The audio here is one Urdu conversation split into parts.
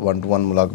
1-to-1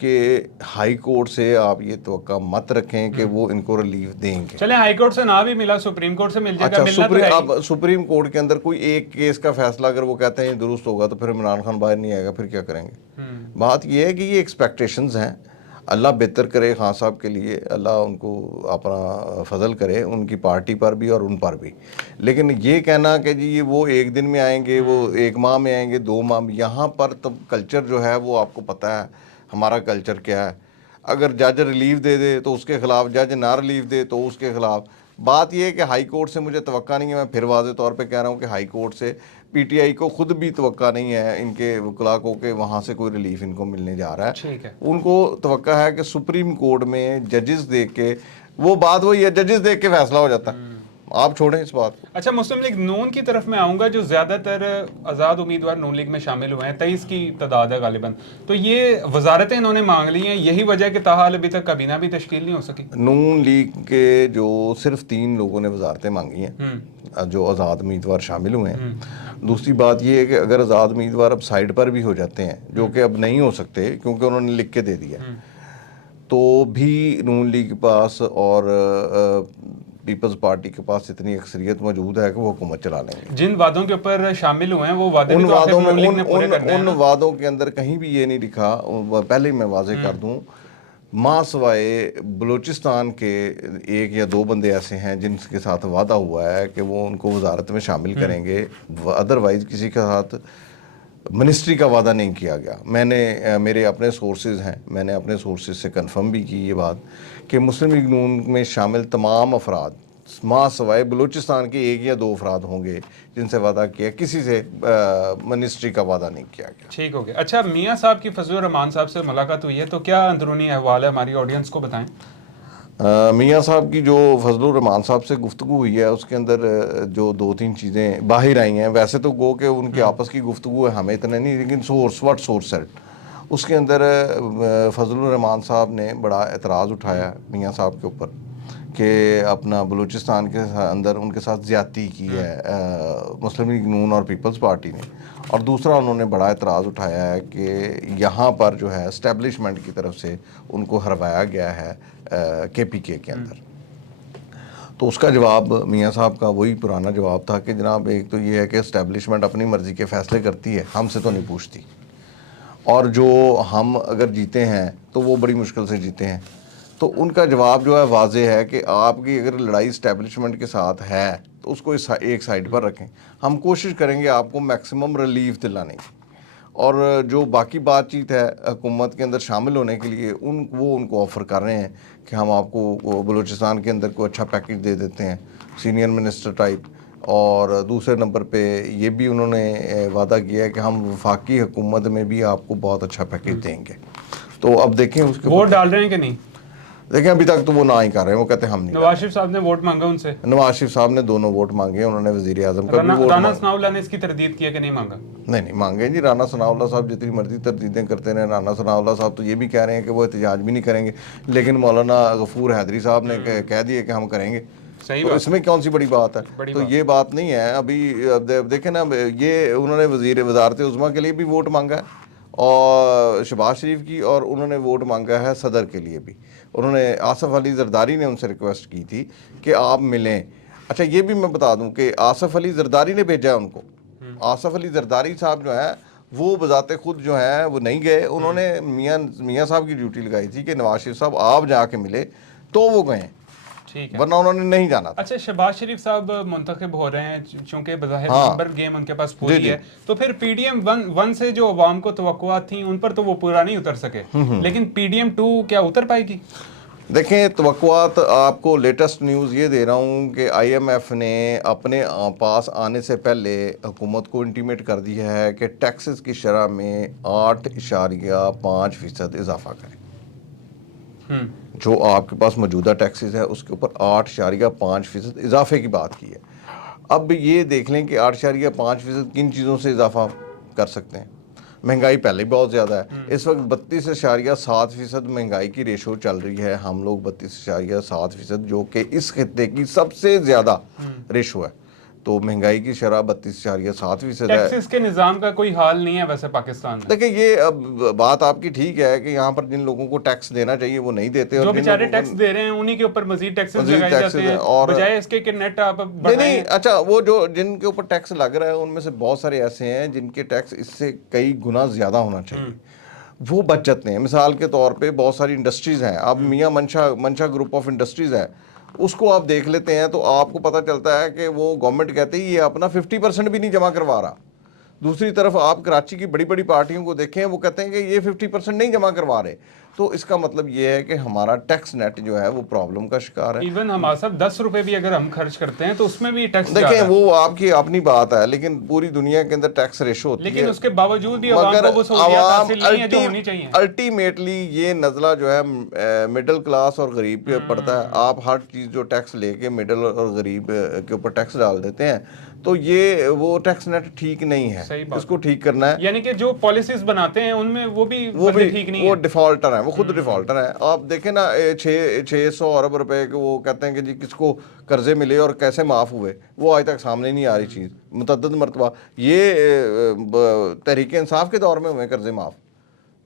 کہ ہائی کورٹ سے آپ یہ توقع مت رکھیں کہ وہ ان کو ریلیف دیں گے. چلیں ہائی کورٹ سے نہ بھی ملا, سپریم کورٹ سے مل جائے گا, اچھا ملنا تو ہے ہی. اب سپریم کورٹ کے اندر کوئی ایک کیس کا فیصلہ اگر وہ کہتے ہیں درست ہوگا تو پھر عمران خان باہر نہیں آئے گا, پھر کیا کریں گے؟ بات یہ ہے کہ یہ ایکسپیکٹیشنز ہیں. اللہ بہتر کرے خان صاحب کے لیے, اللہ ان کو اپنا فضل کرے, ان کی پارٹی پر بھی اور ان پر بھی. لیکن یہ کہنا کہ جی وہ ایک دن میں آئیں گے, وہ ایک ماہ میں آئیں گے, 2 ماہ میں, یہاں پر تب کلچر جو ہے وہ آپ کو پتہ ہے ہمارا کلچر کیا ہے. اگر جج ریلیف دے دے تو اس کے خلاف, جج نہ ریلیف دے تو اس کے خلاف. بات یہ ہے کہ ہائی کورٹ سے مجھے توقع نہیں ہے, میں پھر واضح طور پہ کہہ رہا ہوں کہ ہائی کورٹ سے پی ٹی آئی کو خود بھی توقع نہیں ہے ان کے وکلاء کو کہ وہاں سے کوئی ریلیف ان کو ملنے جا رہا ہے. ان کو توقع ہے کہ سپریم کورٹ میں ججز دیکھ کے, وہ بات وہی ہے, ججز دیکھ کے فیصلہ ہو جاتا ہے, آپ چھوڑیں اس بات کو. اچھا, مسلم لیگ نون کی طرف میں آؤں گا, جو زیادہ تر آزاد امیدوار نون لیگ میں شامل ہوئے ہیں, 23 کی تعداد ہے غالباً, تو یہ وزارتیں انہوں نے مانگ لی ہیں, یہی وجہ کہ تاحال ابھی تک کابینہ بھی تشکیل نہیں ہو سکی. نون لیگ کے جو صرف 3 لوگوں نے وزارتیں مانگی ہیں جو آزاد امیدوار شامل ہوئے ہیں. دوسری بات یہ ہے کہ اگر آزاد امیدوار اب سائڈ پر بھی ہو جاتے ہیں, جو کہ اب نہیں ہو سکتے کیونکہ انہوں نے لکھ کے دے دیا, تو بھی نون لیگ کے پاس اور پیپلز پارٹی کے پاس اتنی اکثریت موجود ہے کہ وہ حکومت چلا لیں گے. جن وعدوں کے اوپر شامل ہوئے ہیں وہ وعدے بھی تو آخر نون لیگ نے پورے کرنے ہیں. ان وعدوں کے اندر کہیں بھی یہ نہیں لکھا, پہلے ہی میں واضح کر دوں, ماں سوائے بلوچستان کے 1 یا 2 بندے ایسے ہیں جن کے ساتھ وعدہ ہوا ہے کہ وہ ان کو وزارت میں شامل کریں گے, ادروائز کسی کے ساتھ منسٹری کا وعدہ نہیں کیا گیا. میں نے میرے اپنے سورسز ہیں, میں نے اپنے سورسز سے کنفرم بھی کی یہ بات کہ مسلم لیگ نون میں شامل تمام افراد ماں سوائے بلوچستان کے 1 یا 2 افراد ہوں گے جن سے وعدہ کیا, کسی سے منسٹری کا وعدہ نہیں کیا گیا. ٹھیک ہو گیا. اچھا, میاں صاحب کی فضل الرحمان صاحب سے ملاقات ہوئی ہے, تو کیا اندرونی احوال ہے, ہماری آڈینس کو بتائیں. میاں صاحب کی جو فضل الرحمان صاحب سے گفتگو ہوئی ہے اس کے اندر جو 2-3 چیزیں باہر آئی ہیں. ویسے تو گو کہ ان کے آپس کی گفتگو ہے, ہمیں اتنا نہیں, لیکن واٹ سورس سیٹ, اس کے اندر فضل الرحمان صاحب نے بڑا اعتراض اٹھایا میاں صاحب کے اوپر کہ اپنا بلوچستان کے اندر ان کے ساتھ زیادتی کی ہے مسلم لیگ نون اور پیپلز پارٹی نے. اور دوسرا انہوں نے بڑا اعتراض اٹھایا ہے کہ یہاں پر جو ہے اسٹیبلشمنٹ کی طرف سے ان کو ہروایا گیا ہے کے پی کے اندر. تو اس کا جواب میاں صاحب کا وہی پرانا جواب تھا کہ جناب ایک تو یہ ہے کہ اسٹیبلشمنٹ اپنی مرضی کے فیصلے کرتی ہے, ہم سے تو نہیں پوچھتی, اور جو ہم اگر جیتے ہیں تو وہ بڑی مشکل سے جیتے ہیں. تو ان کا جواب جو ہے واضح ہے کہ آپ کی اگر لڑائی اسٹیبلشمنٹ کے ساتھ ہے تو اس کو ایک سائڈ پر رکھیں, ہم کوشش کریں گے آپ کو میکسیمم ریلیف دلانے کی, اور جو باقی بات چیت ہے حکومت کے اندر شامل ہونے کے لیے وہ ان کو آفر کر رہے ہیں کہ ہم آپ کو بلوچستان کے اندر کوئی اچھا پیکیج دے دیتے ہیں سینئر منسٹر ٹائپ, اور دوسرے نمبر پہ یہ بھی انہوں نے وعدہ کیا ہے کہ ہم وفاقی حکومت میں بھی آپ کو بہت اچھا پیکیج دیں گے. تو اب دیکھیں اس کے ووٹ ڈال رہے ہیں کہ نہیں. دیکھیں ابھی تک تو وہ نہ ہی کر رہے ہیں, وہ کہتے ہیں ہم نہیں. نواز شریف صاحب نے ووٹ مانگا ان سے, نواز شریف صاحب نے 2 ووٹ مانگے, انہوں نے وزیر اعظم کا بھی ووٹ. رانا ثناء اللہ نے اس کی تردید کی ہے کہ نہیں مانگا. نہیں مانگے جی, رانا ثناء اللہ صاحب جتنی مرضی تردیدیں کرتے ہیں. رانا ثناء اللہ صاحب تو یہ بھی کہہ رہے ہیں کہ وہ احتجاج بھی نہیں کریں گے, لیکن مولانا غفور حیدری صاحب نے کہہ دیے کہ ہم کریں گے. تو اس میں کون سی بڑی بات ہے, تو یہ بات نہیں ہے. ابھی دیکھیں نا, یہ انہوں نے وزارت عظمیٰ کے لیے بھی ووٹ مانگا ہے اور شہباز شریف کی, اور انہوں نے ووٹ مانگا ہے صدر کے لیے بھی. انہوں نے آصف علی زرداری نے ان سے ریکویسٹ کی تھی کہ آپ ملیں. اچھا یہ بھی میں بتا دوں کہ آصف علی زرداری نے بھیجا ہے ان کو. آصف علی زرداری صاحب جو ہیں وہ بذات خود جو ہیں وہ نہیں گئے, انہوں نے میاں صاحب کی ڈیوٹی لگائی تھی کہ نواز شریف صاحب آپ جا کے ملے تو وہ گئے, ورنہ انہوں نے نہیں جانا تھا. اچھا, شہباز شریف صاحب منتخب ہو رہے ہیں چونکہ بظاہر نمبر گیم ان کے پاس پوری ہے, تو پھر پی ڈی ایم 1 سے جو عوام کو توقعات تھیں ان پر تو وہ پورا نہیں اتر سکے, لیکن پی ڈی ایم 2 کیا اتر پائے گی. دیکھیں توقعات, آپ کو لیٹسٹ نیوز یہ دے رہا ہوں کہ آئی ایم ایف نے اپنے پاس آنے سے پہلے حکومت کو انٹیمیٹ کر دیا ہے کہ ٹیکسز کی شرح میں 8.5% اضافہ کریں. جو آپ کے پاس موجودہ ٹیکسز ہے اس کے اوپر 8.5% اضافے کی بات کی ہے. اب یہ دیکھ لیں کہ 8.5% کن چیزوں سے اضافہ کر سکتے ہیں. مہنگائی پہلے بہت زیادہ ہے, اس وقت 32.7% مہنگائی کی ریشو چل رہی ہے. ہم لوگ 32.7% جو کہ اس خطے کی سب سے زیادہ ریشو ہے. تو مہنگائی کی شرح 32.7% ہے۔ ٹیکسز کے نظام کا کوئی حال نہیں ہے ویسے پاکستان میں. دیکھیں یہ اب بات آپ کی ٹھیک ہے کہ یہاں پر جن لوگوں کو ٹیکس دینا چاہیے وہ نہیں دیتے، جو اور بیچارے ٹیکس دے رہے ہیں انہی کے اوپر مزید ٹیکسز لگائے جاتے ہیں، اور بجائے اس کے کہ نیٹ آپ نہیں بڑھائیں. اچھا وہ جو جن کے اوپر ٹیکس لگ رہا ہے ان میں سے بہت سارے ایسے ہیں جن کے ٹیکس اس سے کئی گنا زیادہ ہونا چاہیے، وہ بچ جاتے ہیں۔ مثال کے طور پہ بہت ساری انڈسٹریز ہیں، اب میاں منشا گروپ آف انڈسٹریز ہے، اس کو آپ دیکھ لیتے ہیں تو آپ کو پتہ چلتا ہے کہ وہ گورنمنٹ کہتے ہیں یہ اپنا 50% بھی نہیں جمع کروا رہا۔ دوسری طرف آپ کراچی کی بڑی بڑی پارٹیوں کو دیکھیں، وہ کہتے ہیں کہ یہ 50% نہیں جمع کروا رہے، تو اس کا مطلب یہ ہے کہ ہمارا ٹیکس نیٹ جو ہے وہ پرابلم کا شکار ہے۔ ایون ہمارا صاحب 10 روپے بھی اگر ہم خرچ کرتے ہیں تو اس میں بھی ٹیکس جاتا دیکھیں ہے، وہ آپ کی اپنی بات ہے، لیکن پوری دنیا کے اندر ٹیکس ریشو ہوتی ہے، لیکن اس کے باوجود بھی عوام مگر کو وہ سہولیات عوام حاصل نہیں ہے جو ہونی چاہیے. الٹیمیٹلی یہ نزلہ جو ہے مڈل کلاس اور غریب پہ پڑتا ہے۔ آپ ہر چیز جو ٹیکس لے کے مڈل اور غریب کے اوپر ٹیکس ڈال دیتے ہیں، تو یہ وہ ٹیکس نیٹ ٹھیک نہیں ہے، صحیح بات اس کو ٹھیک کرنا ہے۔ یعنی کہ جو پالیسیز بناتے ہیں ان میں وہ بھی بندے ٹھیک نہیں وہ ہیں. ڈیفالٹر ہیں، وہ خود ڈیفالٹر ہیں۔ آپ دیکھیں نا 600 ارب روپے کے وہ کہتے ہیں کہ جی کس کو قرضے ملے اور کیسے معاف ہوئے، وہ آج تک سامنے نہیں آ رہی چیز۔ متعدد مرتبہ یہ تحریک انصاف کے دور میں ہوئے قرضے معاف،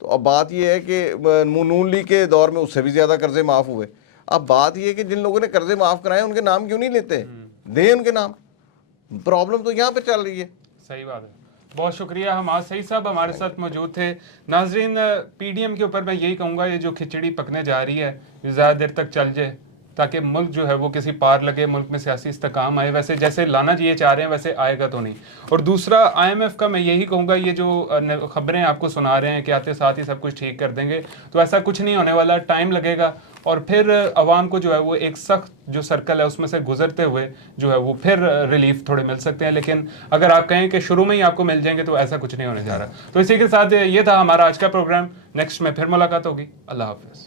تو اب بات یہ ہے کہ نون لیگ کے دور میں اس سے بھی زیادہ قرضے معاف ہوئے۔ اب بات یہ ہے کہ جن لوگوں نے قرضے معاف کرائے ان کے نام کیوں نہیں لیتے، دیں ان کے نام۔ پرابلم تو یہاں پہ چل رہی ہے۔ صحیح بات ہے. بہت شکریہ حماد سعید صاحب ہمارے ساتھ موجود تھے. ناظرین پی ڈی ایم کے اوپر میں یہی کہوں گا یہ جو کھچڑی پکنے جا رہی ہے یہ زیادہ دیر تک چل جائے تاکہ ملک جو ہے وہ کسی پار لگے، ملک میں سیاسی استحکام آئے. ویسے جیسے لانا یہ چاہ رہے ہیں ویسے آئے گا تو نہیں. اور دوسرا آئی ایم ایف کا میں یہی کہوں گا، یہ جو خبریں آپ کو سنا رہے ہیں کہ آتے ساتھ ہی سب کچھ ٹھیک کر دیں گے، تو ایسا کچھ نہیں ہونے والا، ٹائم لگے گا. اور پھر عوام کو جو ہے وہ ایک سخت جو سرکل ہے اس میں سے گزرتے ہوئے جو ہے وہ پھر ریلیف تھوڑے مل سکتے ہیں. لیکن اگر آپ کہیں کہ شروع میں ہی آپ کو مل جائیں گے تو ایسا کچھ نہیں ہونے جا رہا. تو اسی کے ساتھ یہ تھا ہمارا آج کا پروگرام. نیکسٹ میں پھر ملاقات ہوگی. اللہ حافظ.